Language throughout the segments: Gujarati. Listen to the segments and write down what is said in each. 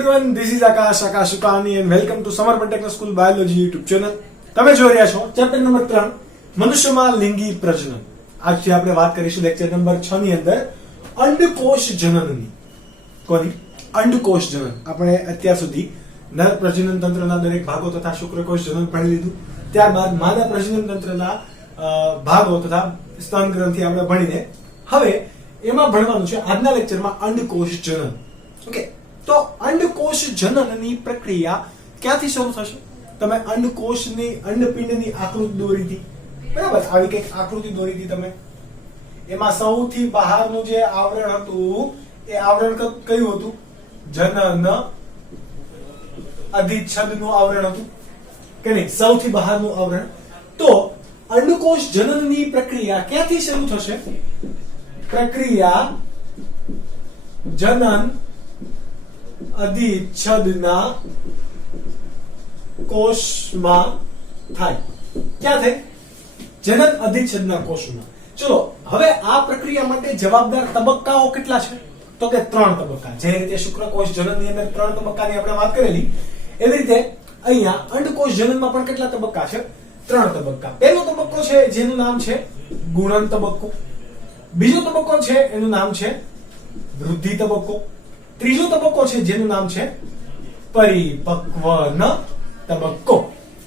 everyone, this is Akash Ukani and welcome to Samarpan Techno School Biology YouTube channel. તમે જોઈ રહ્યા છો ચેપ્ટર નંબર 3 મનુષ્યમાં લિંગી પ્રજનન. આજથી આપણે વાત કરીશું લેક્ચર નંબર 6 ની અંદર અંડકોષ જનનની. કોની? અંડકોષ જનન. આપણે અત્યાર સુધી નર પ્રજનન તંત્રના દરેક ભાગો તથા શુક્રકોષ જનન ભણી લીધું. ત્યારબાદ માદા પ્રજનન તંત્રના ભાગો તથા સ્તન ગ્રંથિ આપણે ભણીને હવે એમાં ભણવાનું છે આજના લેક્ચરમાં અંડકોષ જનન. ઓકે, તો અંડકોષ જનનની પ્રક્રિયા ક્યાંથી શરૂ થશે? તમે અંડકોષની અંડપિંડની આકૃતિ દોરી હતી, બરાબર? આવી કંઈક આકૃતિ દોરી હતી તમે. એમાં સૌથી બહારનું જે આવરણ હતું એ આવરણ કયું હતું? જનન અધિચ્છદનું આવરણ હતું કે નહીં? સૌથી બહારનું આવરણ. તો અંડકોષ જનનની પ્રક્રિયા ક્યાંથી શરૂ થશે? પ્રક્રિયા જનન અધિચ્છદના કોષમાં થાય. ક્યાં થાય? જનન અધિચ્છદના કોષમાં. ચલો, હવે આ પ્રક્રિયા માટે જવાબદાર તબક્કાઓ કેટલા છે? તો કે 3 તબક્કા. જે રીતે શુક્રકોષ જનનની અંદર 3 તબક્કાની આપણે વાત કરેલી, એવી રીતે અહીંયા અંડકોષ જનનમાં પણ કેટલા તબક્કા છે? 3 તબક્કા. પહેલો તબક્કો છે જેનું નામ છે ગુણન તબક્કો. બીજો તબક્કો છે એનું નામ છે વૃદ્ધિ તબક્કો. ત્રીજો તબક્કો છે જેનું નામ છે પરિપક્વન તબક્કો.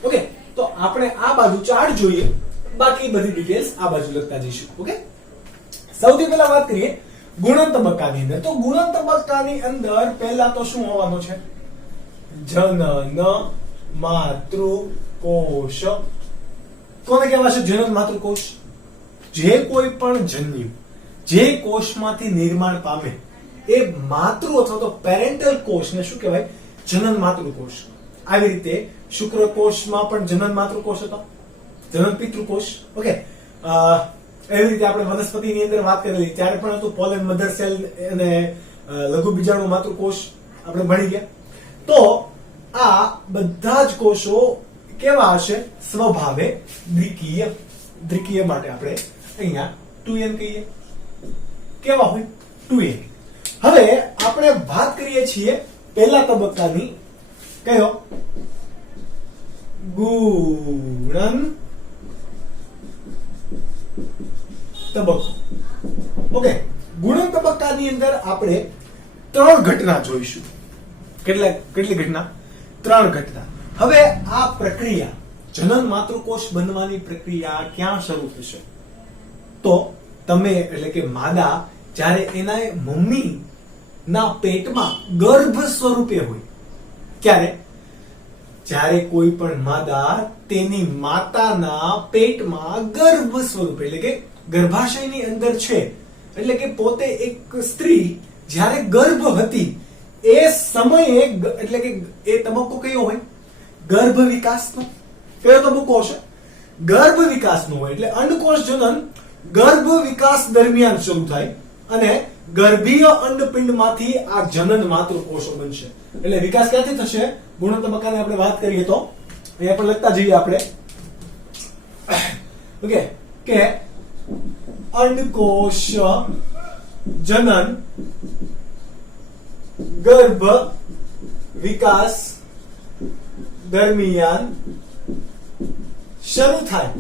ઓકે, તો આપણે આ બાજુ ચાર્ટ જોઈએ, બાકી બધી ડિટેલ્સ આ બાજુ લખતા જઈશું. ઓકે, સૌથી પહેલા વાત કરીએ ગુણન તબક્કાની અંદર. તો ગુણન તબક્કાની અંદર પહેલા તો શું હોવાનું છે? જનન માતૃકોષ. કોને કહેવાશે જનન માતૃકોષ? જે કોઈ પણ જન્યુ જે કોષમાંથી નિર્માણ પામે એ માતૃ અથવા તો પેરેન્ટલ કોષને શું કહેવાય? જનન માતૃકોષ. આવી રીતે શુક્રકોષમાં પણ જનન માતૃકોષ હતો, જનન પિતૃકોષ. ઓકે, એવી રીતે આપણે વનસ્પતિની અંદર વાત કરેલી ત્યારે પણ હતું પોલેન મધર સેલ અને લઘુ બીજાણુ માતૃકોષ આપણે ભણી ગયા. તો આ બધા જ કોષો કેવા હશે? સ્વભાવે દ્વિકીય. દ્વિકીય માટે આપણે અહીંયા 2n કહીએ. કેવા હોય? 2n. હવે આપણે વાત કરીએ છીએ પહેલા તબક્કાની. કયો? ગુણન તબક્કો. ઓકે, ગુણન તબક્કાની અંદર આપણે 3 ઘટના જોઈશું. કેટલી ઘટના? 3 ઘટના. હવે આ પ્રક્રિયા જનન માતૃકોષ બનવાની પ્રક્રિયા ક્યાં શરૂ થશે? તો તમે એટલે કે માદા જ્યારે એના મમ્મી ના પેટમાં ગર્ભ સ્વરૂપે હોય, ક્યારે? જ્યારે કોઈ પણ માદા તેની માતાના પેટમાં ગર્ભ સ્વરૂપે એટલે કે ગર્ભાશયની અંદર છે, એટલે કે પોતે એક સ્ત્રી જ્યારે ગર્ભ હતી એ સમયે, એટલે કે એ તબક્કો કયો હોય? ગર્ભ વિકાસનો. કયો તબક્કો હશે? ગર્ભ વિકાસનો હોય. એટલે અંડકોષ જનન ગર્ભ વિકાસ દરમિયાન શરૂ થાય અને ગર્ભીય અંડપિંડમાંથી આ જનન માતૃકોષો બનશે. એટલે વિકાસ ક્યાંથી થશે? ગુણન તબક્કાની આપણે વાત કરીએ તો અહીંયા પણ લખતા જઈએ આપણે. ઓકે, કે અંડકોષ જનન ગર્ભ વિકાસ દરમિયાન શરૂ થાય.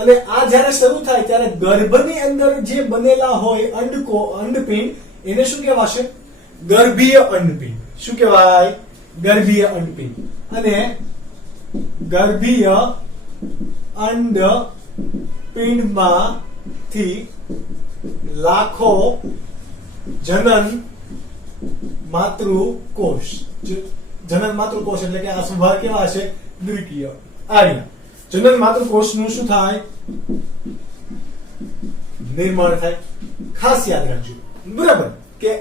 અને આ જ્યારે શરૂ થાય ત્યારે ગર્ભની અંદર જે બનેલા હોય અંડપિંડ એને શું કહેવાશે? ગર્ભીય અંડપિંડ. શું કહેવાય? ગર્ભીય અંડપિંડ. અને ગર્ભીય અંડપિંડમાંથી લાખો જનન માતૃકોષ. જનન માતૃકોષ એટલે કે આ સ્વભાવ કેવા હશે? દ્વિકીય. આર્ય જનન માતૃકોષનું શું થાય? નિર્માણ થાય. ખાસ યાદ રાખજો, બરાબર, કે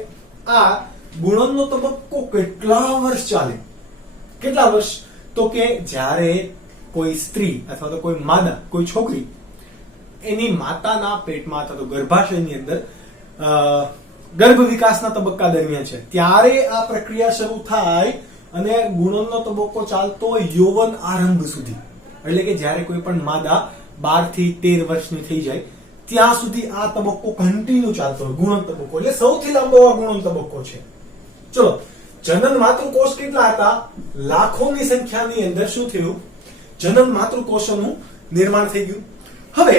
આ ગુણનનો તબક્કો કેટલા વર્ષ ચાલે? કેટલા વર્ષ? તો કે જ્યારે કોઈ સ્ત્રી અથવા તો કોઈ માદા, કોઈ છોકરી એની માતાના પેટમાં અથવા તો ગર્ભાશયની અંદર ગર્ભ વિકાસના તબક્કા દરમિયાન છે ત્યારે આ પ્રક્રિયા શરૂ થાય અને ગુણનનો તબક્કો ચાલતો યૌવન આરંભ સુધી. એટલે કે જ્યારે કોઈ પણ માદા 12 થી 13 વર્ષની થઈ જાય ત્યાં સુધી આ તબક્કો કન્ટિન્યુ ચાલતો હોય, ગુણન તબક્કો. એટલે સૌથી લાંબો આ ગુણન તબક્કો છે. ચલો, જનન માતૃકોષ કેટલા હતા? લાખોની સંખ્યાની અંદર શું થયું? જનન માતૃકોષોનું નિર્માણ થઈ ગયું. હવે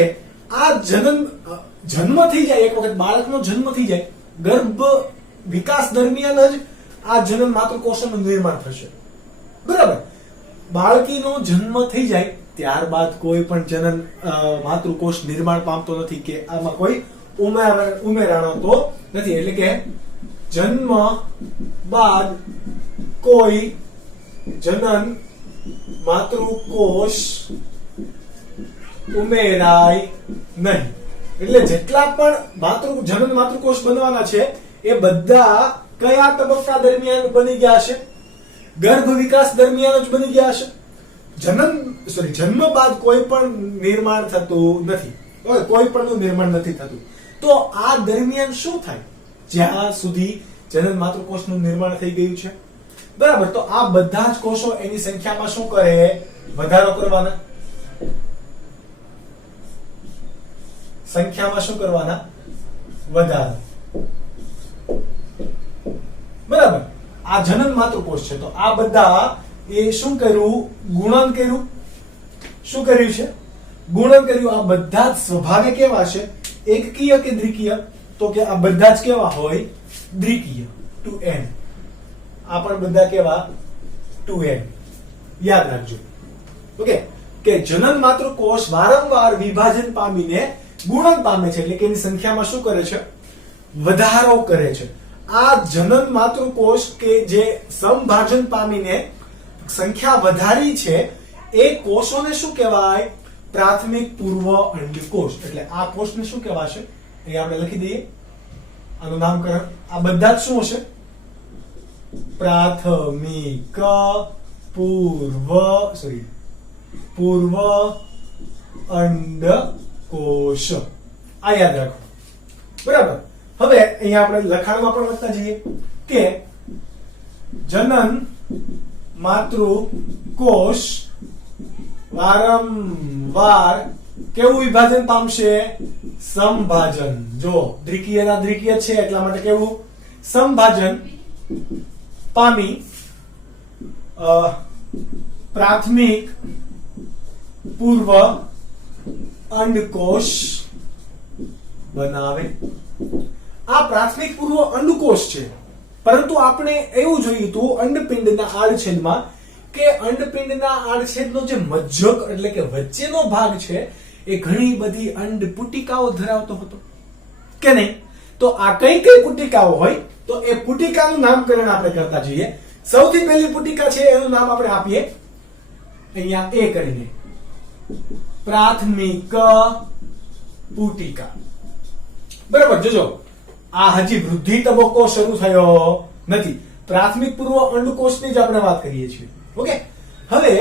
આ જન્મ થઈ જાય, એક વખત બાળકનો જન્મ થઈ જાય, ગર્ભ વિકાસ દરમિયાન જ આ જનન માતૃકોષોનું નિર્માણ થશે. બરાબર. બાળકીનો જન્મ થઈ જાય ત્યારબાદ કોઈ પણ જનન માતૃકોષ નિર્માણ પામતો નથી, કે આમાં કોઈ ઉમેરાણો તો નથી. એટલે કે જન્મ બાદ કોઈ જનન માતૃકોષ ઉમેરાય નહીં. એટલે જેટલા પણ જનન માતૃકોષ બનવાના છે એ બધા કયા તબક્કા દરમિયાન બની ગયા હશે? ગર્ભ વિકાસ દરમિયાન જ બની ગયા હશે. જન્મ બાદ કોઈ પણ નિર્માણ થતું નથી, કોઈ પણ નિર્માણ નથી થતું. તો આ દરમિયાન શું થાય? જ્યાં સુધી જનન માતૃકોષનું નિર્માણ થઈ ગયું છે, બરાબર, તો આ બધા જ કોષો એની સંખ્યામાં શું કરે? વધારો કરવાના. સંખ્યામાં શું કરવાના? વધારો. બરાબર. આ જનન માતૃકોષ છે, તો આ બધા એ શું કર્યું? ગુણન કર્યું. શું કર્યું છે? ગુણન કર્યું. આ બધા જ સ્વભાવે કેવા છે? એકકીય કે દ્વિકીય? તો કે આ બધા જ કેવા હોય? દ્વિકીય, 2n. આ પણ બધા કેવા? 2n. યાદ રાખજો. ઓકે, કે જનન માતૃકોષ વારંવાર વિભાજન પામીને ગુણન પામે છે, એટલે કે એની સંખ્યામાં શું કરે છે? વધારો કરે છે. આ જનન માતૃકોષ કે જે સમભાજન પામીને સંખ્યા વધારી છે, એ કોષોને શું કહેવાય? પ્રાથમિક પૂર્વ અંડકોષ. એટલે આ કોષને શું કહેવાશે? એ આપણે લખી દઈએ આનું નામકરણ. આ બધા જ શું હશે? પ્રાથમિક પૂર્વ અંડકોષ. આ યાદ રાખો. બરાબર. હવે અહીંયા આપણે લખાણમાં પણ લખતા જઈએ કે જનન માતૃકોષ વારંવાર કેવું વિભાજન પામશે? સમભાજન. જો દ્વિકીયના દ્વિકીય છે એટલા માટે કેવું? સમભાજન પામી પ્રાથમિક પૂર્વ અંડકોષ બનાવે. આ પ્રાથમિક પૂર્વ અંડકોષ છે, પરંતુ આપણે એવું જોયું હતું અંડપિંડના આડછેદમાં કે અંડપિંડના આડછેદનો જે મજ્જક એટલે કે વચ્ચેનો ભાગ છે એ ઘણી બધી અંડપુટિકાઓ ધરાવતો હતો કે નહીં? તો આ કઈ કઈ પુટિકાઓ હોય? તો એ પુટિકાનું નામકરણ આપણે કરતા જઈએ. સૌથી પહેલી પુટિકા છે એનું નામ આપણે આપીએ અહીંયા એ કરીને, પ્રાથમિક પુટિકા. બરાબર. જોજો, આ હજી વૃદ્ધિ તબક્કો શરૂ થયો નથી. પ્રાથમિક પૂર્વ અંડકોષની જ આપણે વાત કરીએ છીએ. ઓકે. હવે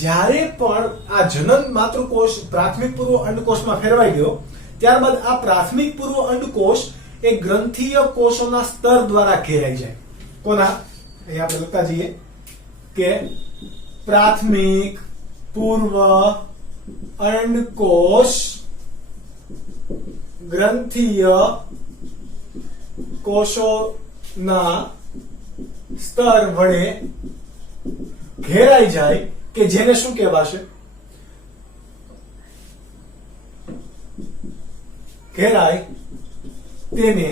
જ્યારે પણ આ જનન માતૃકોષ પ્રાથમિક પૂર્વ અંડકોષમાં ફેરવાઈ ગયો, ત્યારબાદ આ પ્રાથમિક પૂર્વ અંડકોષ એ ગ્રંથીય કોષોના સ્તર દ્વારા ઘેરાઈ જાય. કોના? અહીં આપણે લખતા જઈએ કે પ્રાથમિક પૂર્વ અંડકોષ ગ્રંથીય કોષોના સ્તર વડે ઘેરાઈ જાય, કે જેને શું કહેવાશે? ઘેરાય તેને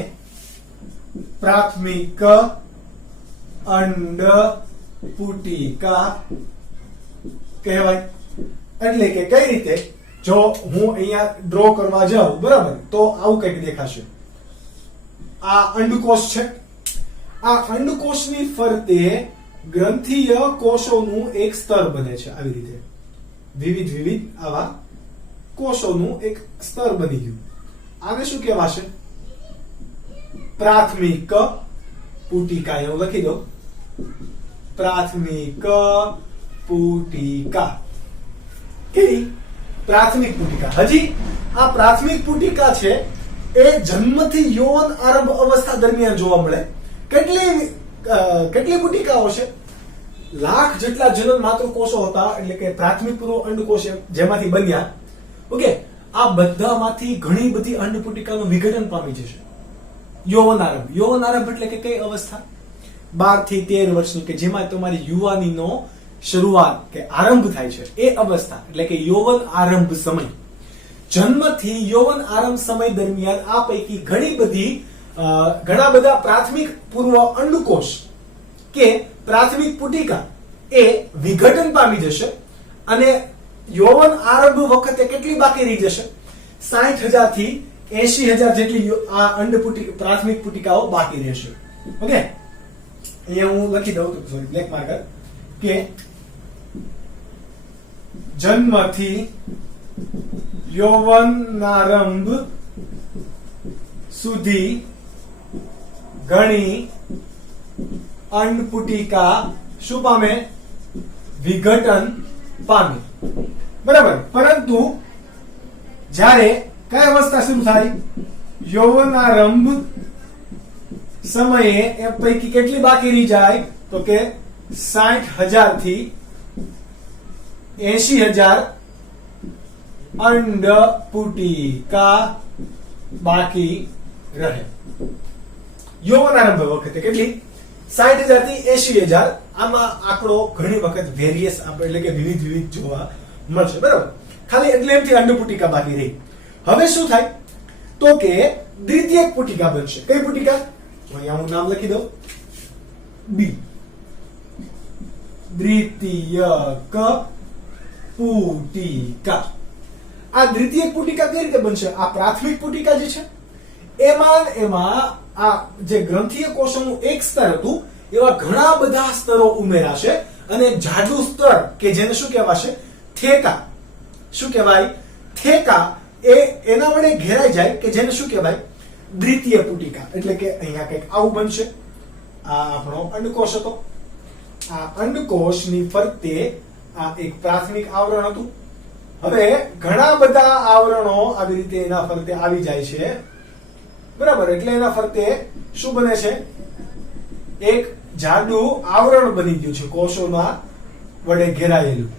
પ્રાથમિક અંડપુટિકા કહેવાય. એટલે કે કઈ રીતે? જો હું અહીંયા ડ્રો કરવા જાઉં, બરાબર, તો આવું કંઈક દેખાશે. આ અંડકોષ છે. આ અંડકોષની ફરતે ગ્રંથીય કોષોનું એક સ્તર બને છે. આવી રીતે વિવિધ આવા કોષોનું એક સ્તર બની ગયું. આને શું કહેવાશે? પ્રાથમિક પુટિકા. એવું લખી દો, પ્રાથમિક પુટિકા. કેવી? પ્રાથમિક પુટિકા. હજી આ પ્રાથમિક પુટિકા છે એ જન્મથી યૌવન આરંભ અવસ્થા દરમિયાન જોવા મળે. કેટલી પુટિકાઓ છે? લાખ જેટલા જનન માતૃકોષો હતા, એટલે કે પ્રાથમિક પૂર્વ અંડકોષ જેમાંથી બન્યા. ઓકે. આ બધામાંથી ઘણી બધી અંડપુટિકાનું વિઘટન પામી જશે. યૌવન આરંભ. યૌવન આરંભ એટલે કે કઈ અવસ્થા? 12 થી 13 વર્ષની કે જેમાં તમારી યુવાનીનો શરૂઆત કે આરંભ થાય છે એ અવસ્થા એટલે કે યૌવન આરંભ સમય. જન્મથી યૌવન આરંભ સમય દરમિયાન આ પૈકી ઘણા બધા પ્રાથમિક પૂર્વ અંડકોષ કે પ્રાથમિક પુટિકા એ વિઘટન પામી જશે અને યૌવન આરંભ વખતે કેટલી બાકી રહી જશે? 60,000 થી 80,000 જેટલી આ પ્રાથમિક પુટિકાઓ બાકી રહેશે. ઓકે, અહીંયા હું લખી દઉં સોરી બ્લેક માર્કર કે જન્મથી યૌવનારંભ સુધી ઘણી અંડપુટિકા શું પામે? વિઘટન પામે. બરાબર. પરંતુ જ્યારે કઈ અવસ્થા શરૂ થાય? યૌવનારંભ સમયે એ પૈકી કેટલી બાકી રહી જાય? તો કે 60,000 થી 80,000 અંડપુટિકા બાકી રહે. યૌવનારંભ વખતે કેટલી? 60,000 થી 80,000. આમાં આંકડો ઘણી વખત વેરિયસ એટલે કે વિવિધ જોવા મળશે. બરાબર. ખાલી એટલે એમથી અંડપુટિકા બાકી રહી. હવે શું થાય? તો કે દ્વિતીયક પુટિકા બનશે. કઈ પુટિકા? અહીંયા હું નામ લખી દઉં, બી. દ્વિતીયક પુટિકા. આ દ્વિતીયક પુટિકા કઈ રીતે બનશે? આ પ્રાથમિક પુટિકા જે છે એમાં આ જે ગ્રંથીય કોષોનું એક સ્તર હતું એવા ઘણા બધા સ્તરો ઉમેરાશે અને જાડું સ્તર કે જેને શું કહેવાશે? થેકા. શું કહેવાય? થેકા એના વડે ઘેરાઈ જાય કે જેને શું કહેવાય? દ્વિતીય પુટિકા. એટલે કે અહીંયા કંઈક આવું બનશે. આ આપણો અંડકોષ હતો. આ અંડકોષની ફરતે આ એક પ્રાથમિક આવરણ હતું. હવે ઘણા બધા આવરણો આવી રીતે એના ફરતે આવી જાય છે. બરાબર. એટલે એના ફરતે શું બને છે? એક જાડું આવરણ બની ગયું છે કોષોના વડે ઘેરાયેલું.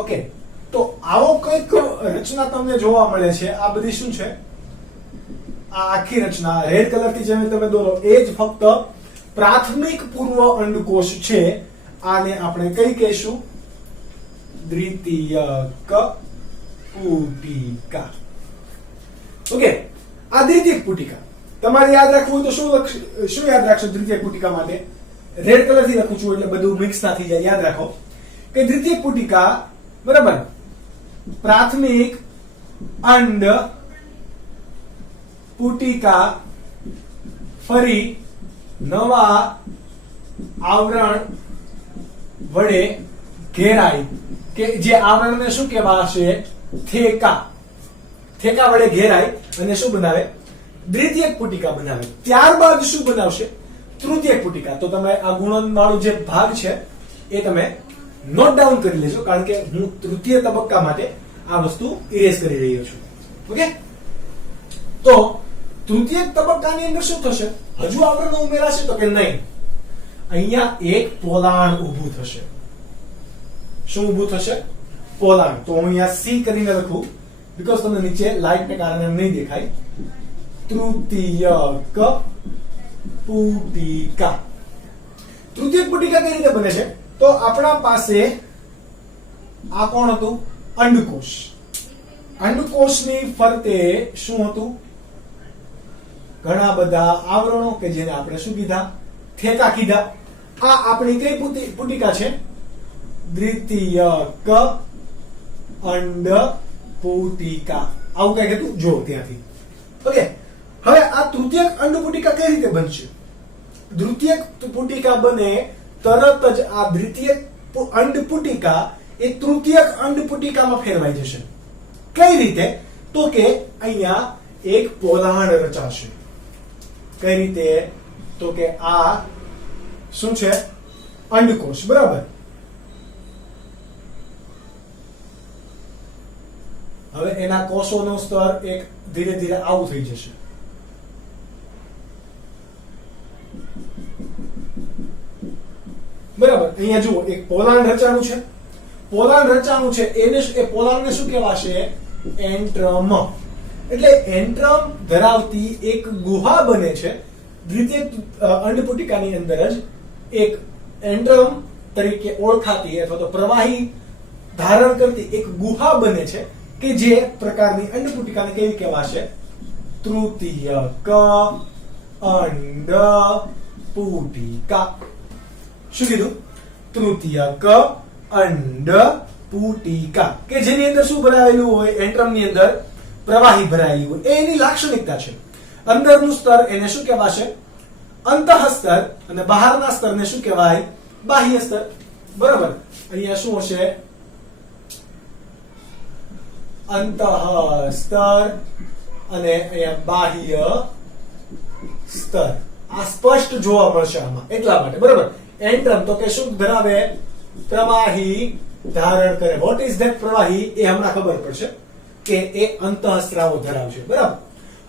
ઓકે, તો આવો કઈક રચના તમને જોવા મળે છે. આ બધી શું છે? આ આખી રચના રેડ કલર થી જેમ તમે દોરો એ જ ફક્ત પ્રાથમિક પૂર્વ અંડકોષ છે. આને આપણે કઈ કહીશું? દ્વિતીયક પુટિકા. ઓકે, આ દ્વિતીયક પુટિકા તમારે યાદ રાખવું હોય તો શું યાદ રાખશો? દ્વિતીયક પુટિકા માટે રેડ કલર થી લખું છું એટલે બધું મિક્સ ના થઈ જાય. યાદ રાખો કે દ્વિતીયક પુટિકા બરાબર પ્રાથમિક અંડ પુટિકા ફરી નવા આવરણ વડે ઘેરાય કે જે આવરણને શું કહેવાશે? થેકા. થેકા વડે ઘેરાય અને શું બનાવે? દ્વિતીયક પુટિકા બનાવે. ત્યારબાદ શું બનાવશે? તૃતીયક પુટિકા. તો તમે આ ગુણન વાળું જે ભાગ છે એ તમે નોટ ડાઉન કરી લેજો કારણ કે હું તૃતીય તબક્કા માટે આ વસ્તુ ઇરેઝ કરી રહ્યો છું. ઓકે, તો તૃતીય તબક્કાની અંદર શું થશે? હજુ આવરણો ઉમેરાશે તો કે નહીં? અહીંયા એક પોલાણ ઊભું થશે. શું ઊભું થશે? પોલાણ. તો હું અહીંયા સી કરીને લખું બીકોઝ તમને નીચે લાઈટ ને કારણે નહીં દેખાય. તૃતીયક પુટિકા. તૃતીયક પુટિકા કઈ રીતે બને છે? તો આપણા પાસે આ કોણ હતું? અંડકોષ. અંડકોષની ફરતે શું હતું? ઘણા બધા આવરણો કે જેને આપણે શું કીધા? થેકા કીધા. આ આપણી કઈ પુટિકા છે? દ્વિતીયક અંડ પુટિકા. આવું કઈ હતું જો ત્યાંથી. ઓકે, હવે આ તૃતીયક અંડ પુટિકા કઈ રીતે બનશે? દ્વિતીયક પુટિકા બને તરત જ આ દ્વિતીયક અંડ પુટિકા એ તૃતીયક અંડ પુટિકામાં ફેરવાઈ જશે. કઈ રીતે? તો કે અહીંયા એક પોલાણ રચાશે. કઈ રીતે? તો કે આ શું છે? અંડકોષ. બરાબર. હવે એના કોષોનું સ્તર એક ધીરે ધીરે આવું થઈ જશે. બરાબર. અહીંયા જુઓ એક પોલાણ રચાણું છે. પોલાણ રચાણું છે એને એ પોલાણને શું કહેવાશે? એન્ટ્રમ. એટલે એન્ટ્રમ ધરાવતી એક ગુહા બને છે દ્વિતીયક અંડપુટિકાની અંદર જ એક એન્ટ્રમ તરીકે ઓળખાતી અથવા તો પ્રવાહી ધારણ કરતી એક ગુહા બને છે કે જે પ્રકારની અંડપુટિકાને કેવી કહેવાશે? તૃતીયક અંડપુટિકા. શું કીધું? તૃતીયક અંડપુટિકા, કે જેની અંદર શું ભરાયેલું હોય? એન્ટ્રમની અંદર પ્રવાહી ભરાયેલી હોય. એ એની લાક્ષણિકતા છે. અંદરનું સ્તર એને શું કહેવાશે? અંતઃસ્તર, અને બહારના સ્તરને શું કહેવાય? બાહ્ય સ્તર. બરાબર. અહીંયા શું હશે? અંતઃસ્તર અને અહીંયા બાહ્ય સ્તર. આ સ્પષ્ટ જોવા મળશે આમાં, એટલા માટે. બરાબર. એન્ટ્રમ તો કે શું ધરાવે? પ્રવાહી ધારણ કરે. વોટ ઇઝ ધેટ પ્રવાહી? એ હમણાં ખબર પડશે કે એ અંતઃસ્ત્રાવો ધરાવશે. બરાબર.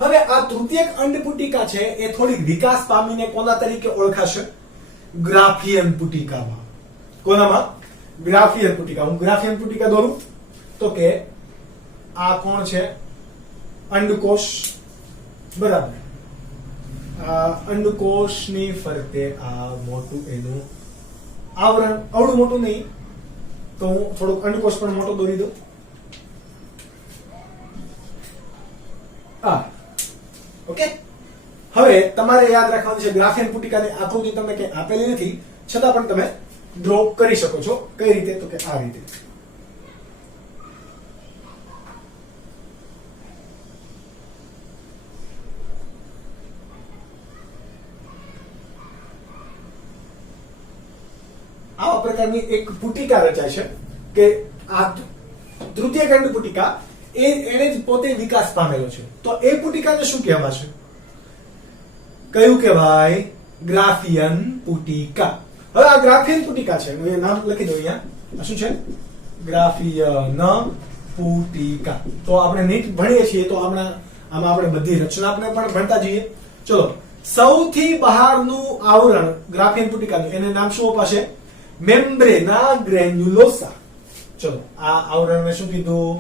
હવે આ તૃતીયક અંડપુટિકા છે એ થોડી વિકાસ પામીને કોના તરીકે ઓળખાશે? ગ્રાફિયન પુટિકામાં. કોનામાં? ગ્રાફિયન પુટિકા. હું ગ્રાફિયન પુટિકા દોરું તો કે આ કોણ છે? અંડકોષ. બરાબર. આ અંડકોષની ફરતે આ મોટું એનું આવરણ, આવડું મોટું નહીં તો હું થોડુંક અંડકોષ પણ મોટો દોરી દઉં. ઓકે. હવે તમારે યાદ રાખવાનું છે ગ્રાફિયન પુટિકાની આકૃતિ તમને કે આપેલી નથી, છતાં પણ તમે ડ્રો કરી શકો છો. કઈ રીતે? તો કે આ રીતે. આવા પ્રકારની એક પુટિકા રચાય છે કે આ તૃતીયક અંડપુટિકા એને જ પોતે વિકાસ પામેલો છે. તો એ પુટિકાને શું કહેવાશે? કયું કહેવાય? ગ્રાફિયન પુટિકા. હવે આ ગ્રાફિયન પુટિકા છે, હું નામ લખી દઉં અહીંયા. આ શું છે? ગ્રાફિયન પુટિકા. તો આપણે નીટ ભણીએ છીએ તો આમાં આપણે બધી રચનાને પણ ભણતા જઈએ. ચલો, સૌથી બહારનું આવરણ ગ્રાફિયન પુટિકાનું, એને નામ શું અપાશે? મેમ્બ્રેના ગ્રેન્યુલોસા. ચલો, આ આવરણને શું કીધું?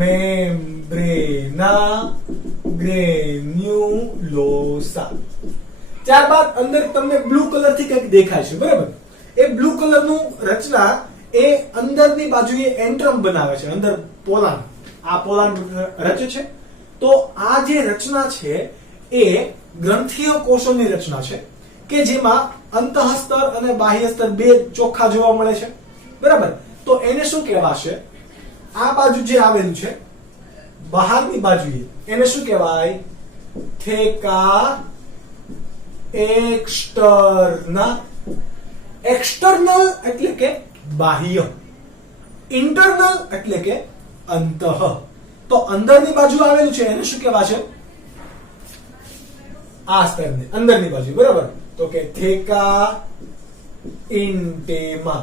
મેમ્બ્રેના ગ્રેન્યુલોસા. ત્યારબાદ અંદર તમને બ્લુ કલર થી કંઈક દેખાય છે. બરાબર. એ બ્લુ કલરનું રચના એ અંદરની બાજુએ એન્ટ્રમ બનાવે છે. અંદર પોલાણ, આ પોલાણ રચે છે. તો આ જે રચના છે એ ગ્રંથીય કોષોની રચના છે કે જેમાં અંતઃસ્તર અને બાહ્ય સ્તર બે ચોખ્ખા જોવા મળે છે. બરાબર. તો એને શું કહેવાશે? આ બાજુ જે આવેલું છે બહારની બાજુએ એને શું કહેવાય? થેકા એક્સટર્નલ. એક્સટર્નલ એટલે કે બાહ્ય, ઇન્ટરનલ એટલે કે અંતઃ. તો અંદરની બાજુ આવેલું છે એને શું કહેવાશે? આ સ્તરને અંદરની બાજુ. બરાબર. તો કે થેકા ઇન્ટેમા.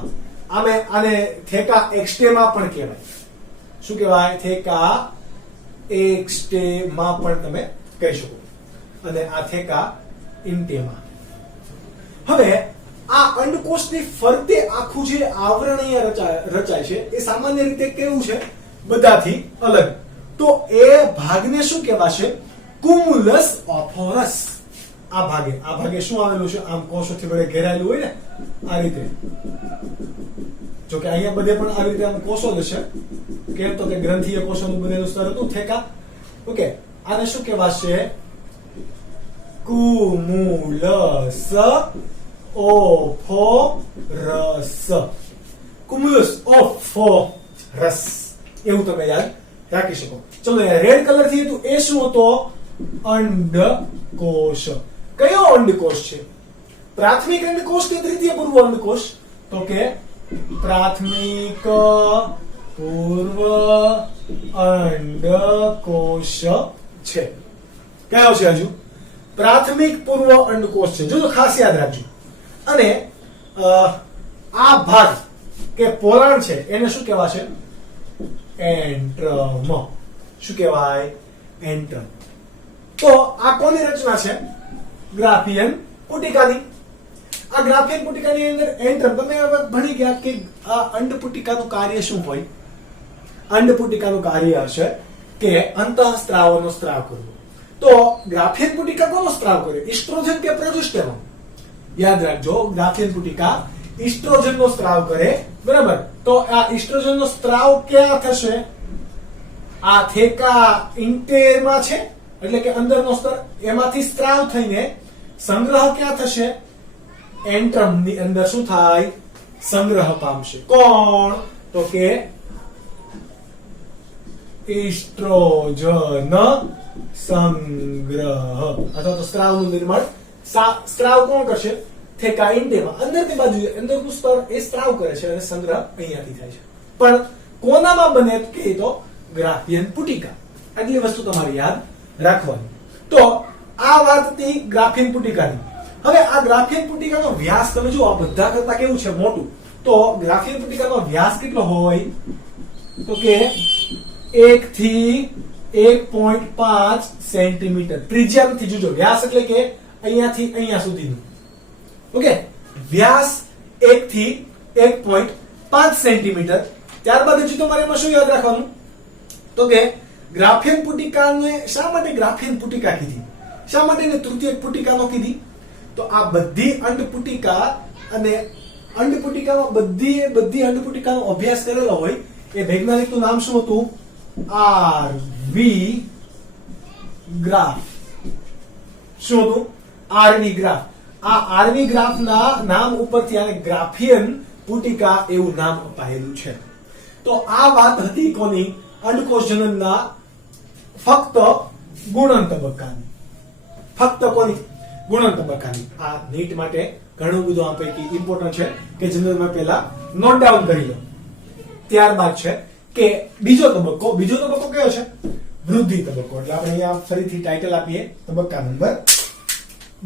આને થેકા એક્સ્ટેમા પણ કહેવાય. શું કહેવાય? થેકા એક્સ્ટેમા પણ તમે કહી શકો. અને આ થેકા ઇન્ટેમા. હવે આ અંડકોષની ફરતે આખું જે આવરણ અહીંયા રચાય છે એ સામાન્ય રીતે કેવું છે? બધાથી અલગ. તો એ ભાગને શું કહેવાશે? કુમુલસ ઓફોરસ. આ ભાગે શું આવેલું છે? આમ કોષોથી વડે ઘેરાયેલું હોય ને, આ રીતે. જો કે અહીંયા બધે પણ આ રીતે આમ કોષો જ છે. કેમ? તો કે ગ્રંથીય કોષોનું બનેલું સ્તર હતું થેકા. ઓકે. આને શું કહેવાશે? કુમુલસ ઓફોરસ. કુમુલસ ઓફોરસ એવું તમે યાદ રાખી શકો. ચલો, રેડ કલર થી હતું એ શું હતો? અંડકોષ. કયો અંડકોષ છે? પ્રાથમિક અંડકોષ કે તૃતીય પૂર્વ અંડકોષ? તો કે પ્રાથમિક પૂર્વ અંડકોષ છે. કયો છે? હજુ પ્રાથમિક પૂર્વ અંડકોષ છે. જો ખાસ યાદ રાખજો. અને આ ભાગ કે પોલાણ છે એને શું કહેવાશે? એન્ટ્રમ. શું કહેવાય? એન્ટ્રમ. તો આ કોની રચના છે? ગ્રાફિયન પુટિકાની. આ ગ્રાફિયન પુટિકાની અંદર એન્ટ્રમ. તમે હવે ભણી ગયા કે આ અંડપુટિકાનું કાર્ય શું હોય? અંડપુટિકાનું કાર્ય હશે કે અંતઃસ્ત્રાવનો સ્ત્રાવ કરવો. તો ગ્રાફિયન પુટિકા કોનો સ્ત્રાવ કરે? ઇસ્ટ્રોજન કે પ્રોજેસ્ટેરોન? યાદ રાખજો, ગ્રાફિયન પુટિકા ઇસ્ટ્રોજન નો સ્ત્રાવ કરે, બરાબર. તો આ ઇસ્ટ્રોજન નો સ્ત્રાવ ક્યાં થશે? આ થેકા ઇન્ટેરમાં છે, એટલે કે અંદરનો સ્તર, એમાંથી સ્ત્રાવ થઈને સંગ્રહ ક્યાં થશે? એન્ટ્રમ ની અંદર શું થાય? સંગ્રહ પામશે. કોણ? તો કે ઇસ્ટ્રોજન સંગ્રહ, અથવા તો સ્ત્રાવનું નિર્માણ. સ્ત્રાવ કોણ કરશે? થેકા ઇન્ટેમાં, અંદરની બાજુ, અંદરનું સ્તર એ સ્ત્રાવ કરે છે અને સંગ્રહ અહીંયાથી થાય છે. પણ કોનામાં બને કે તો ગ્રાફિયન પુટિકા. આટલી વસ્તુ તમારે યાદ રાખવાની. તો આ વાત હતી ગ્રાફિયન પુટિકાની. હવે આ ગ્રાફિયન પુટિકાનો વ્યાસ તમે જુઓ, આ બધા કરતા કેવું છે? મોટું. તો ગ્રાફિયન પુટિકાનો વ્યાસ કેટલો હોય? તો કે 1 થી 1.5 સેન્ટીમીટર. ત્રિજ્યાથી જોજો, વ્યાસ એટલે કે અહીંયાથી અહીંયા સુધીનું. ઓકે, વ્યાસ 1 થી 1.5 સેન્ટીમીટર. ત્યારબાદ હજી તમારે એમાં શું યાદ રાખવાનું? તો કે ગ્રાફિયન પુટિકાને શા માટે ગ્રાફિયન પુટિકા કીધી? શા માટે એને તૃતીયક પુટિકા નો કીધી? તો આ બધી અંડપુટિકા અને અંડપુટિકામાં બધી અંડપુટિકાનો અભ્યાસ કરેલો હોય એ વૈજ્ઞાનિકનું નામ શું હતું? RV Graaff. શું હતું? RV Graaff. આ આરવી ગ્રાફના નામ ઉપરથી આને ગ્રાફિયન પુટિકા એવું નામ અપાયેલું છે. તો આ વાત હતી કોની? અંડકોષ જનનના ફક્ત ગુણન તબક્કાની. ફક્ત કોની? ગુણન તબક્કાની. આ નીટ માટે ઘણું બધું આ પૈકી ઇમ્પોર્ટન્ટ છે કે જેને તમે પહેલા નોટ ડાઉન કરી લો. ત્યારબાદ છે કે બીજો તબક્કો. બીજો તબક્કો કયો છે? વૃદ્ધિ તબક્કો. એટલે આપણે અહીંયા ફરીથી ટાઇટલ આપીએ, તબક્કા નંબર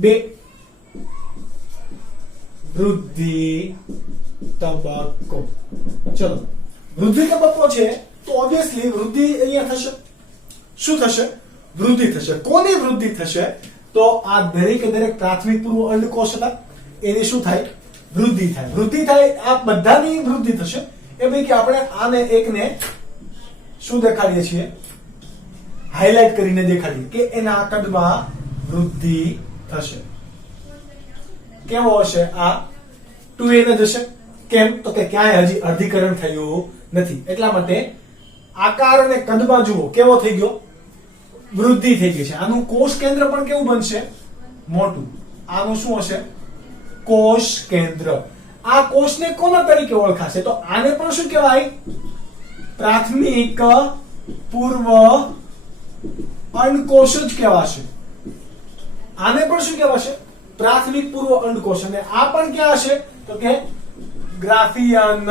2, વૃદ્ધિ તબક્કો. ચલો, વૃદ્ધિ તબક્કો છે તો ઓબ્વિયસલી વૃદ્ધિ અહીંયા થશે. શું થશે? વૃદ્ધિ થશે. કોની વૃદ્ધિ થશે? તો આ દરેક પ્રાથમિક પૂર્વ અંડકોષ હતા, એની શું થાય? વૃદ્ધિ થાય. વૃદ્ધિ થાય, આ બધાની વૃદ્ધિ થશે. એ પૈકી આપણે આને એકને શું દેખાડીએ છીએ? હાઇલાઇટ કરીને દેખાડીએ કે એના કદમાં વૃદ્ધિ થશે. કેવો હશે? આ 2n જ હશે. કેમ? તો કે ક્યાંય હજી અર્ધીકરણ થયું નથી, એટલા માટે આકાર અને કદમાં જુઓ કેવો થઈ ગયો? વૃદ્ધિ થઈ ગઈ છે. આનું કોષ કેન્દ્ર પણ કેવું બનશે? મોટું. આનું શું હશે? કોષ કેન્દ્ર. આ કોષને કોના તરીકે ઓળખાશે? તો આને પણ શું કહેવાય? પ્રાથમિક પૂર્વ અંડકોષ જ કહેવાશે. આને પણ શું કહેવાશે? પ્રાથમિક પૂર્વ અંડકોષ. અને આ પણ ક્યાં હશે? તો કે ગ્રાફિયન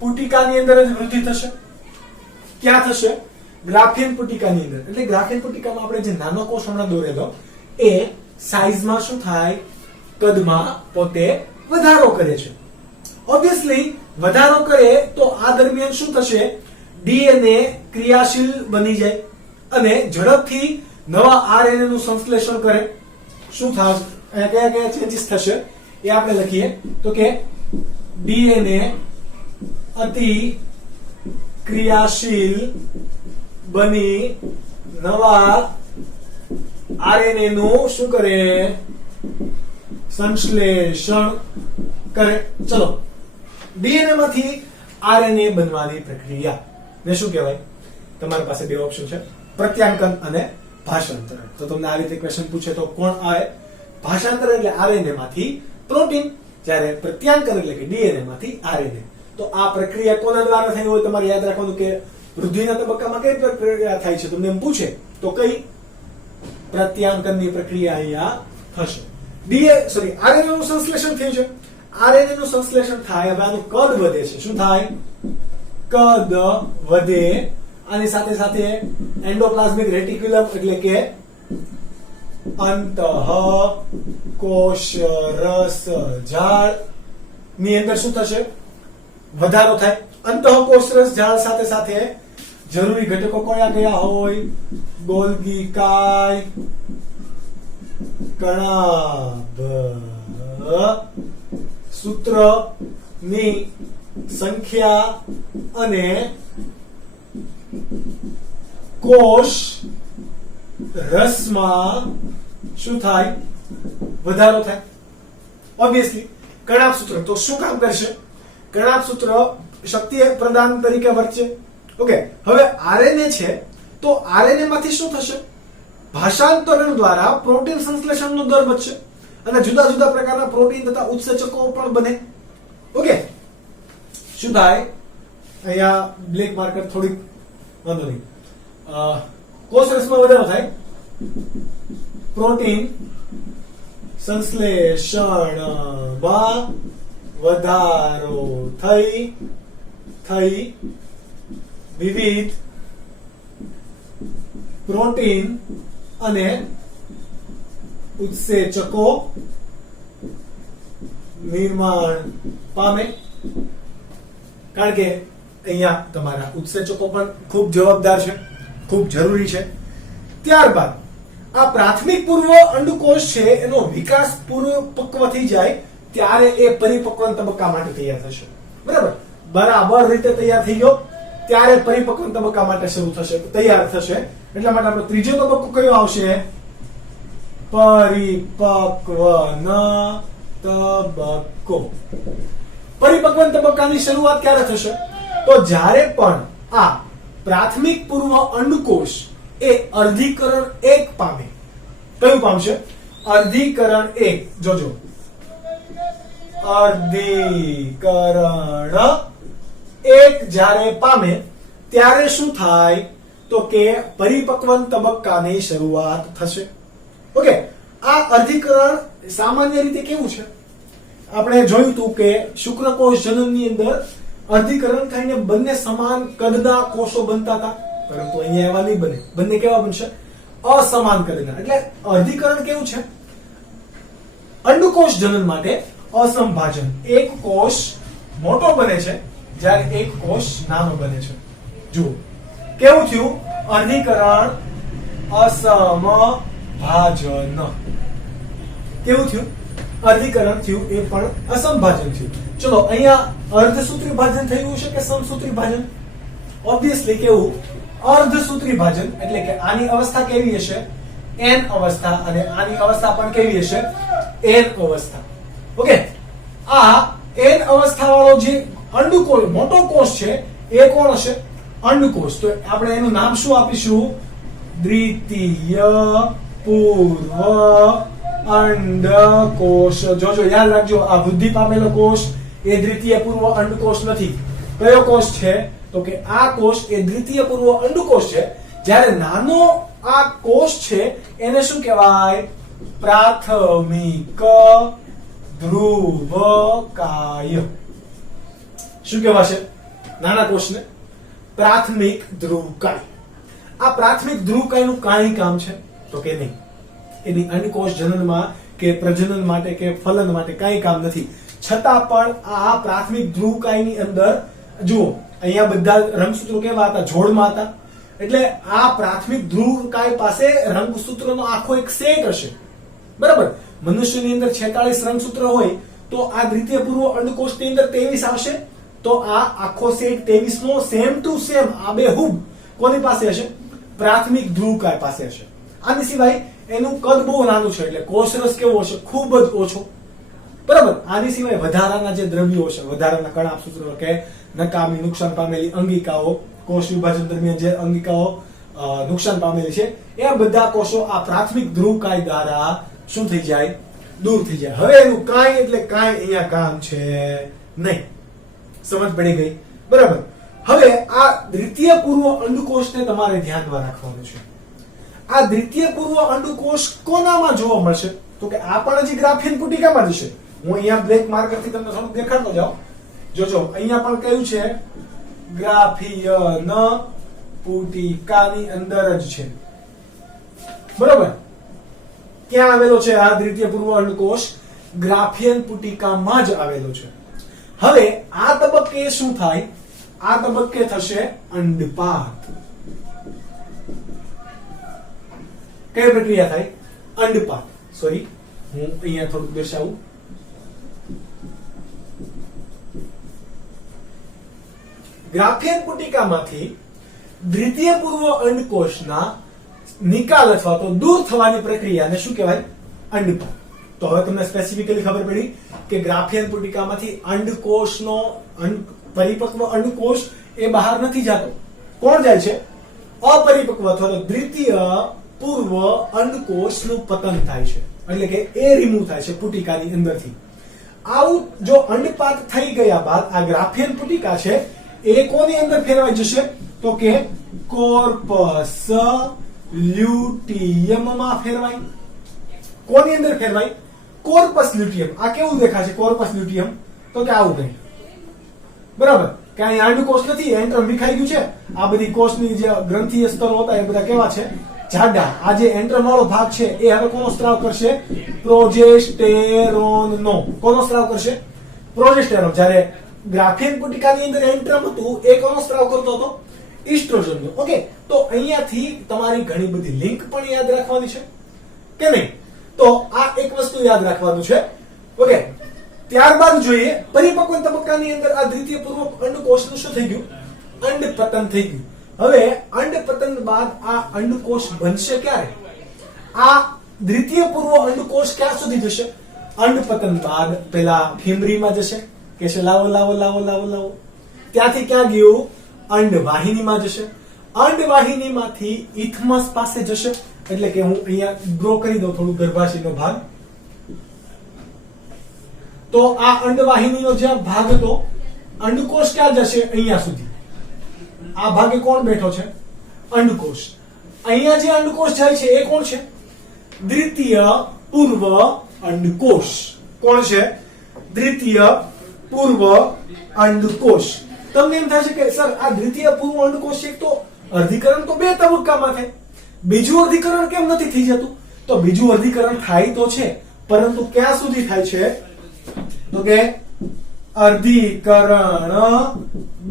પુટિકાની અંદર જ વૃદ્ધિ થશે. ક્યાં થશે? ગ્રાફિયન પુટિકાની અંદર. એટલે ગ્રાફિયન પુટિકામાં આપણે જે નાનો કોષ હમણાં દોરેલો એ સાઈઝમાં શું થાય? કદમાં પોતે વધારો કરે છે. ઓબ્વિયસલી વધારો કરે તો આ દરમિયાન શું થશે? ડીએનએ ક્રિયાશીલ બની જાય અને ઝડપથી નવા આરએનએ નું સંશ્લેષણ કરે. શું થશે? કયા કયા ચેન્જીસ થશે એ આપણે લખીએ. તો કે ડીએનએ અતિ ક્રિયાશીલ બની નવા આરએનએ નું શું કરે? સંશ્લેષણ કરે. ચલો, ડીએનએ માંથી આરએનએ બનવાની પ્રક્રિયા ને શું કહેવાય? તમારી પાસે બે ઓપ્શન છે, પ્રત્યાંકન અને ભાષાંતર. તો તમને આ રીતે ક્વેશ્ચન પૂછે તો કોણ આવે? ભાષાંતર એટલે આરએનએ માંથી પ્રોટીન, જ્યારે પ્રત્યાંકન એટલે કે ડીએનએ માંથી આરએનએ. તો આ પ્રક્રિયા કોના દ્વારા થઈ હોય? તમારે યાદ રાખવાનું કે વૃદ્ધિના તબક્કામાં કઈ પ્રક્રિયા થાય છે તમને એમ પૂછે તો કઈ? પ્રત્યાંકનની પ્રક્રિયા અહીંયા થશે. આરએનએ નું સંશ્લેષણ થયું છે. આરએનએ નું સંશ્લેષણ થાય, હવે આનું કદ વધે છે. શું થાય? કદ વધે. આની સાથે સાથે એન્ડોપ્લાઝમિક રેટિક્યુલમ એટલે કે અંતઃકોષ રસ ઝાડ ની અંદર શું થશે? વધારો થાય. અંતઃકોષ રસ ઝાડ સાથે સાથે જરૂરી ઘટકો કયા કયા હોય? ગોલ્ગી કાય, કણાભ, સૂત્રની સંખ્યા અને કોષ રસમાં શું થાય? વધારો થાય. ઓબ્વિયસલી કણાભ સૂત્ર તો શું કામ કરશે? કણાભ સૂત્ર શક્તિ પ્રદાન તરીકે વર્તશે. ઓકે, હવે આરએનએ છે તો આરએનએ માંથી શું થશે? ભાષાંતરણ દ્વારા પ્રોટીન સંશ્લેષણનો દર વધશે અને જુદા જુદા પ્રકારના પ્રોટીન તથા ઉત્સેચકો પણ બને. ઓકે, શું થાય? અહીંયા બ્લેક માર્કર થોડીક વાંધો નહીં. કોષ રસમાં વધારો થાય, પ્રોટીન સંશ્લેષણમાં વધારો થઈ વિવિધ પ્રોટીન અને ઉત્સેચકો નિર્માણ પામે. કારણ કે અહીંયા તમારા ઉત્સેચકો પણ ખૂબ જવાબદાર છે, ખૂબ જરૂરી છે. ત્યારબાદ આ પ્રાથમિક પૂર્વ અંડકોષ છે એનો વિકાસ પૂર્વપક્વ થઈ જાય ત્યારે એ પરિપક્વન તબક્કા માટે તૈયાર થશે. બરાબર રીતે તૈયાર થઈ ગયો ત્યારે પરિપક્વન તબક્કા માટે શરૂ થશે, તૈયાર થશે. એટલા માટે આપણો ત્રીજો તબક્કો કયો આવશે? પરિપક્વન તબક્કો. પરિપક્વન તબક્કાની શરૂઆત ક્યારે થશે? તો જ્યારે પણ આ પ્રાથમિક પૂર્વ અંડકોષ એ અર્ધીકરણ 1 પામે. કયું પામશે? અર્ધીકરણ 1. જોજો, અર્ધીકરણ 1 જ્યારે પામે ત્યારે શું થાય? તો કે પરિપક્વન તબક્કાની શરૂઆત થશે. ઓકે, આ અર્ધીકરણ સામાન્ય રીતે કેવું છે? આપણે જોયું હતું કે શુક્રકોષ જનનની અંદર અર્ધીકરણ થઈને બંને સમાન કદના કોષો બનતા હતા, પરંતુ અહીંયા એવા નહીં બને. બંને કેવા બનશે? અસમાન કદના. એટલે અર્ધીકરણ કેવું છે? અંડકોષ જનન માટે અસમભાજન. એક કોષ મોટો બને છે જ્યારે એક કોષ નાનો બને છે. જુઓ કેવું થયું? અર્ધીકરણ અસમભાજન. કેવું થયું? અર્ધીકરણ થયું એ પણ અસમભાજન થયું. ચલો, અહીંયા અર્ધસૂત્રી ભાજન થયું છે કે સમસૂત્રી ભાજન? ઓબ્વિયસલી કેવું? અર્ધસૂત્રી ભાજન. એટલે કે આની અવસ્થા કેવી હશે? એન અવસ્થા. અને આની અવસ્થા પણ કેવી હશે? એન અવસ્થા. ઓકે, આ એન અવસ્થા વાળો જે અંડકોષ મોટો કોષ છે એ કોણ હશે? અંડકોષ. તો આપણે એનું નામ શું આપીશું? દ્વિતીય પૂર્વ અંડકોષ. જોજો, યાદ રાખજો, આ વૃદ્ધિ પામેલો કોષ એ દ્વિતીય પૂર્વ અંડકોષ નથી. કયો કોષ છે? તો કે આ કોષ એ દ્વિતીય પૂર્વ અંડકોષ છે. જ્યારે નાનો આ કોષ છે એને શું કહેવાય? પ્રાથમિક ધ્રુવકાય. શું કહેવાશે નાના કોષને? પ્રાથમિક ધ્રુવકાય. આ પ્રાથમિક ધ્રુવકાયનું કાંઈ કામ છે? તો કે નહીં. એની અંડકોષ જનનમાં કે પ્રજનન માટે કે ફલન માટે કાંઈ કામ નથી. છતાં પણ આ પ્રાથમિક ધ્રુવકાયની અંદર જુઓ, અહીંયા બધા રંગસૂત્રો કેવા હતા? જોડમાં હતા. એટલે આ પ્રાથમિક ધ્રુવકાય પાસે રંગસૂત્રનો આખો એક સેટ હશે. બરાબર? મનુષ્યની અંદર 46 રંગસૂત્ર હોય તો આ દ્વિતીય પૂર્વ અંડકોષની અંદર 23 આવશે. તો આ આખો સેટ 23 નો સેમ ટુ સેમ આબેહૂબ કોની પાસે હશે? પ્રાથમિક ધ્રુવકાય પાસે હશે. આની સિવાય એનું કદ બહુ નાનું છે, એટલે કોષરસ કેવો હશે? ખૂબ જ ઓછો. બરાબર? આની સિવાય વધારાના જે દ્રવ્યો છે, વધારાના કણાભ સૂત્રો કે નકામી નુકસાન પામેલી અંગિકાઓ, કોષ વિભાજન દરમિયાન જે અંગિકાઓ નુકસાન પામેલી છે એ બધા કોષો આ પ્રાથમિક ધ્રુવકાય દ્વારા શું થઈ જાય? દૂર થઈ જાય. હવે એનું કાંઈ એટલે કાંઈ અહીંયા કામ છે નહીં. સમજ પડી ગઈ? બરાબર. હવે આ દ્વિતીય પૂર્વ અંડકોષને તમારે ધ્યાનમાં રાખવાનું છે. આ દ્વિતીય પૂર્વ અંડકોષ કોનામાં જોવા મળશે? તો કે આ પણ હજી ગ્રાફિયન પુટિકામાં જ છે. હું અહીંયા બ્લેક માર્કરથી તમને થોડું દેખાડતો જાઉં. જોજો, અહીંયા પણ કયું છે? ગ્રાફિયન પુટિકાની અંદર જ છે. બરાબર? ક્યાં આવેલો છે આ દ્વિતીય પૂર્વ અંડકોષ? ગ્રાફિયન પુટિકામાં જ આવેલો છે. હવે આ તબક્કે શું થાય? આ તબક્કે થશે અંડપાત. કઈ પ્રક્રિયા થાય? અંડપાત. સોરી, હું અહીંયા થોડુંક દર્શાવું. ગ્રાફિયન પુટિકામાંથી દ્વિતીય પૂર્વ અંડકોષના નિકાલ અથવા તો દૂર થવાની પ્રક્રિયાને શું કહેવાય? અંડપાત. તો હવે તમને સ્પેસિફિકલી ખબર પડી કે ગ્રાફિયન પુટિકામાંથી અંડકોષનો પરિપક્વ અંડકોષ એ બહાર નથી જતો. કોણ જાય છે? અપરિપક્વ અથવા તો દ્વિતીય પૂર્વ અંડકોષનું પતન થાય છે, એટલે કે એ રિમૂવ થાય છે પુટિકાની અંદરથી. આવું જો અંડપાત થઈ ગયા બાદ આ ગ્રાફિયન પુટિકા છે એ કોની અંદર ફેરવાઈ જશે? તો કે કોર્પસ લ્યુટિયમમાં ફેરવાય. કોની અંદર ફેરવાય? Corpus luteum. આ કેવું દેખાશે કોર્પસ લ્યુટિયમ? તો કે આવું કંઈ. બરાબર કે અહીંયા અંડકોષ નથી, એન્ટ્રમ વિખાઈ ગયું છે. આ બધી કોષની જે ગ્રંથીય સ્તરો હતા એ બધા કેવા છે? જાડા. આ જે એન્ટ્રમ વાળો ભાગ છે એ હવે કોનો સ્ત્રાવ કરશે? પ્રોજેસ્ટેરોનનો. કોનો સ્ત્રાવ કરશે? પ્રોજેસ્ટેરોન. જ્યારે ગ્રાફિયન પુટિકાની અંદર એન્ટ્રમ હતું એ કોનો સ્ત્રાવ કરતો હતો? ઈસ્ટ્રોજનનો. ઓકે, તો અહીંયાથી તમારી ઘણી બધી લિંક પણ યાદ રાખવાની છે કે નહીં? તો આ એક વસ્તુ યાદ રાખવાનું છે. ઓકે, ત્યારબાદ જોઈએ પરિપક્વ તબક્કાની અંદર આ દ્વિતીય પૂર્વ અંડકોષનું શું થઈ ગયું? અંડપતન થઈ ગયું. હવે અંડપતન બાદ આ અંડકોષ બનશે ક્યારે? આ દ્વિતીય પૂર્વ અંડકોષ ક્યાં સુધી જશે? અંડપતન બાદ પેલા ફીમરીમાં જશે કે છે લાવો લાવો લાવો લાવો લાવો. ત્યાંથી ક્યાં ગયું? અંડવાહિનીમાં જશે. અંડવાહિનીમાંથી ઇથમસ પાસે જશે. એટલે કે હું અહીંયા ડ્રો કરી દઉં થોડું ગર્ભાશયનો ભાગ. તો આ અંડવાહિનીનો જે ભાગ હતો અંડકોષ ક્યાં જશે? અહીંયા સુધી. આ ભાગે કોણ બેઠો છે? અંડકોષ. અહીંયા જે અંડકોષ જાય છે એ કોણ છે? દ્વિતીય પૂર્વ અંડકોષ. કોણ છે? દ્વિતીય પૂર્વ અંડકોષ. તમને એમ થશે કે સર આ દ્વિતીય પૂર્વ અંડકોષ છે તો અર્ધીકરણ તો બે તબક્કામાં થાય, બીજું અર્ધીકરણ કેમ નથી થઈ જતું? તો બીજું અર્ધીકરણ થાય તો છે, પરંતુ ક્યાં સુધી થાય છે? તો કે અર્ધીકરણ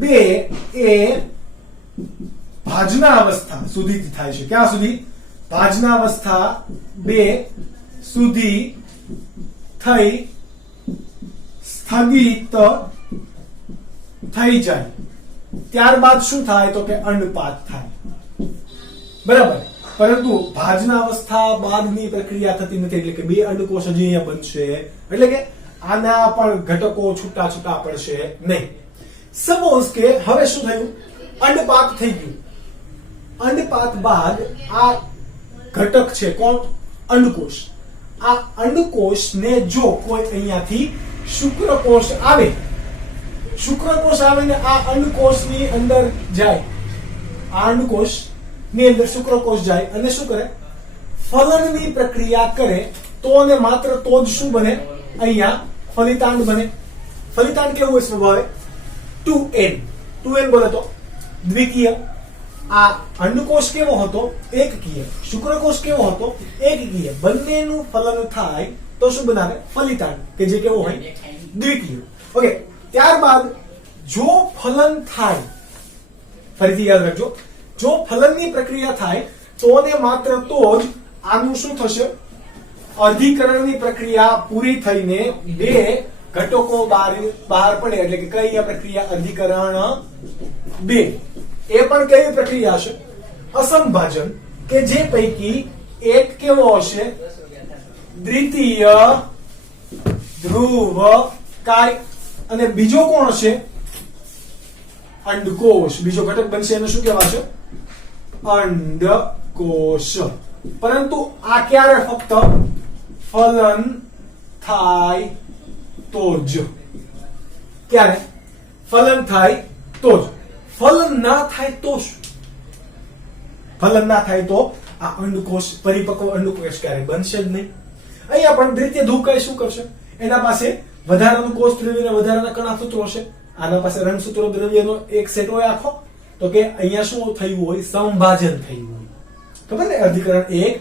2 એ ભાજના અવસ્થા સુધી થાય છે. ક્યાં સુધી? ભાજના અવસ્થા 2 સુધી થઈ સ્થગિત થઈ જાય. ત્યારબાદ શું થાય? તો કે અંડપાત થાય. બરાબર. પરંતુ ભાજના અવસ્થા બાદની પ્રક્રિયા થતી નથી, એટલે કે બે અંડકોષ હજી અહીંયા બનશે, એટલે કે આના પણ ઘટકો છૂટા છૂટા પડશે નહીં. સપોઝ કે હવે શું થયું? અંડપાત થઈ ગયું. અંડપાત બાદ આ ઘટક છે કોણ? અંડકોષ. આ અંડકોષને જો કોઈ અહીંયાથી શુક્રકોષ આવે, શુક્રકોષ આવે ને આ અંડકોષની અંદર જાય, આ અંડકોષ ની અંદર શુક્રકોષ જાય અને શું કરે? ફલનની પ્રક્રિયા કરે. તો ને માત્ર તો જ શું બને? અહીંયા ફલિતાંડ બને. ફલિતાંડ કેવું હોય સ્વભાવે? 2n. 2n બોલે તો દ્વિકીય. આ અંડકોષ કેવો હતો? એકકીય. શુક્રકોષ કેવો હતો? એકકીય. બંનેનું ફલન થાય તો શું બનાવે? ફલિતાંડ, કે જે કેવો હોય? દ્વિકીય. ઓકે, ત્યારબાદ જો ફલન થાય, ફરીથી યાદ રાખજો, જો ફલનની પ્રક્રિયા થાય તો ને માત્ર તો જ આનું શું થશે? અર્ધીકરણની પ્રક્રિયા પૂરી થઈને બે ઘટકો બહાર પડે, એટલે કે કઈ પ્રક્રિયા? અર્ધીકરણ 2. એ પણ કઈ પ્રક્રિયા હશે? અસંભાજન, કે જે પૈકી એક કેવો હશે? દ્વિતીય ધ્રુવકાય, અને બીજો કોણ હશે? અંડકોષ. બીજો ઘટક બનશે એને શું કહેવાશે? અંડકોષ. પરંતુ આ ક્યારે ફક્ત ફલન થાય તો જ. ક્યારે? ફલન થાય તો જ. ફલન ના થાય તો શું? ફલન ના થાય તો આ અંડકોષ, પરિપક્વ અંડકોષ ક્યારે બનશે જ નહીં. અહીંયા પણ દ્વિતીય ધ્રુવકાય શું કરશે? એના પાસે વધારાનું કોષ દ્રવ્ય, વધારાના કણાસૂત્રો હશે. આના પાસે રંગસૂત્રો દ્રવ્યનો એક સેટ હોય આખો. તો કે અહીંયા શું થયું હોય? સંભાજન થયું હોય. ખબર ને? અર્ધીકરણ 1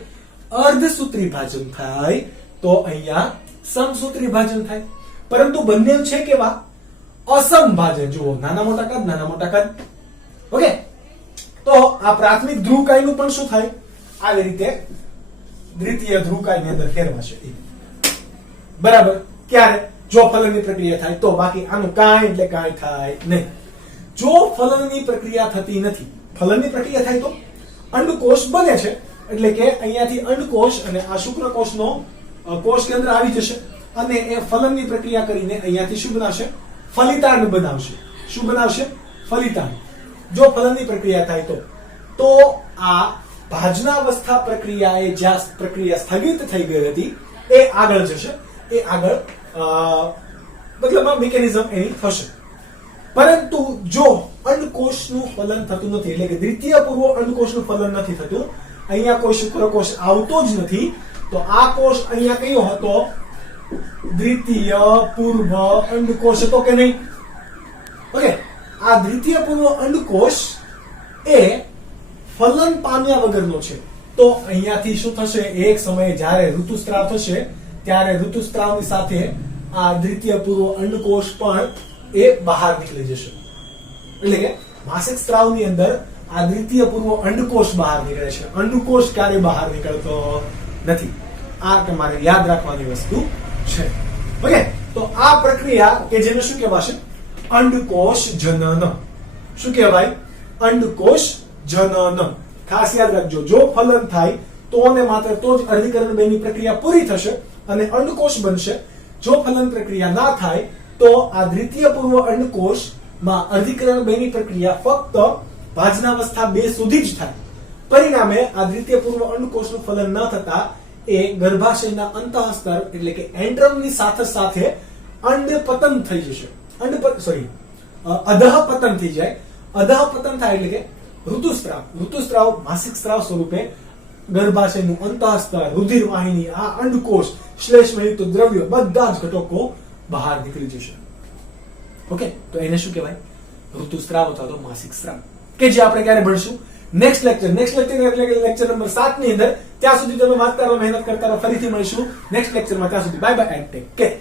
અર્ધસૂત્રી ભાજન થાય તો અહીંયા સમસૂત્રી ભાજન થાય. પરંતુ બંને છે કેવા? અસંભાજન. જુઓ, નાના મોટા કદ, નાના મોટા કદ. ઓકે, તો આ પ્રાથમિક ધ્રુવકાયનું પણ શું થાય? આવી રીતે દ્વિતીય ધ્રુવકાયની અંદર ફેરવાશે. બરાબર. ક્યારે? જો ફલનની પ્રક્રિયા થાય તો. બાકી આનું કાંઈ એટલે કાંઈ થાય નહીં. જો ફલનની પ્રક્રિયા થતી નથી, ફલનની પ્રક્રિયા થાય તો અંડકોષ બને છે, એટલે કે અહીંયાથી અંડકોષ અને આ શુક્રકોષનો કોષ કેન્દ્ર આવી જશે અને એ ફલનની પ્રક્રિયા કરીને અહીંયાથી શું બનાવશે? ફલિતાંડ બનાવશે. શું બનાવશે? ફલિતાંડ. જો ફલનની પ્રક્રિયા થાય તો આ ભાજનાવસ્થા પ્રક્રિયાએ જ્યાં પ્રક્રિયા સ્થગિત થઈ ગઈ હતી એ આગળ જશે. એ આગળ મતલબ મિકેનિઝમ એની થશે. પરંતુ જો અંડકોષનું ફલન થતું નથી, એટલે કે દ્વિતીય પૂર્વ અંડકોષનું ફલન નથી થતું, અહીંયા કોઈ શુક્રકોષ આવતો જ નથી, તો આ કોષ અહીંયા કયો હતો? દ્વિતીય પૂર્વ અંડકોષ હતો કે નહીં? ઓકે, આ દ્વિતીય પૂર્વ અંડકોષ એ ફલન પામ્યા વગરનો છે. તો અહીંયાથી શું થશે? એક સમયે જ્યારે ઋતુસ્રાવ થશે ત્યારે ઋતુસ્રાવની સાથે આ દ્વિતીય પૂર્વ અંડકોષ પણ એ બહાર નીકળી જશે. એટલે કે માસિક સ્ત્રાવની અંદર આ દ્વિતીય પૂર્વ અંડકોષ બહાર નીકળે છે. અંડકોષ ક્યારે બહાર નીકળતો નથી. આ તમારે યાદ રાખવાની વસ્તુ છે. ઓકે, તો આ પ્રક્રિયા કે જેને શું કહેવાશે? અંડકોષ જનન. શું કહેવાય? અંડકોષ જનન. ખાસ યાદ રાખજો, જો ફલન થાય તો ને માત્ર તો જ અર્ધીકરણ 2 ની પ્રક્રિયા પૂરી થશે અને અંડકોષ બનશે. જો ફલન પ્રક્રિયા ના થાય તો આ દ્વિતીય પૂર્વ અંડકોષમાં અર્ધીકરણ 2 ની પ્રક્રિયા ફક્ત ભાજનાવસ્થા 2 સુધી જ થાય. પરિણામે આ દ્વિતીય પૂર્વ અંડકોષનું ફલન ન થતા એ ગર્ભાશયના અંતઃસ્તર એટલે કે એન્ટ્રમની સાથે સાથે અંડપતન થઈ જશે. અધઃપતન થઈ જાય. અધઃપતન થાય એટલે કે ઋતુસ્રાવ. ઋતુસ્રાવ માસિક સ્ત્રાવ સ્વરૂપે ગર્ભાશયનું અંતઃસ્તર, રુધિર વાહિની, આ અંડકોષ, શ્લેષ્મયુક્ત દ્રવ્યો બધા જ ઘટકો બહાર નીકળી જશે. ઓકે, તો એને શું કહેવાય? ઋતુસ્રાવ અથવા તો માસિક સ્ત્રાવ, કે જે આપણે ક્યારે ભણશું? નેક્સ્ટ લેક્ચર એટલે કે લેક્ચર નંબર 7 ની અંદર. ત્યાં સુધી તમે વાંચતા રહો, મહેનત કરતા રહો. ફરીથી મળીશું નેક્સ્ટ લેક્ચરમાં. ત્યાં સુધી bye bye and take care.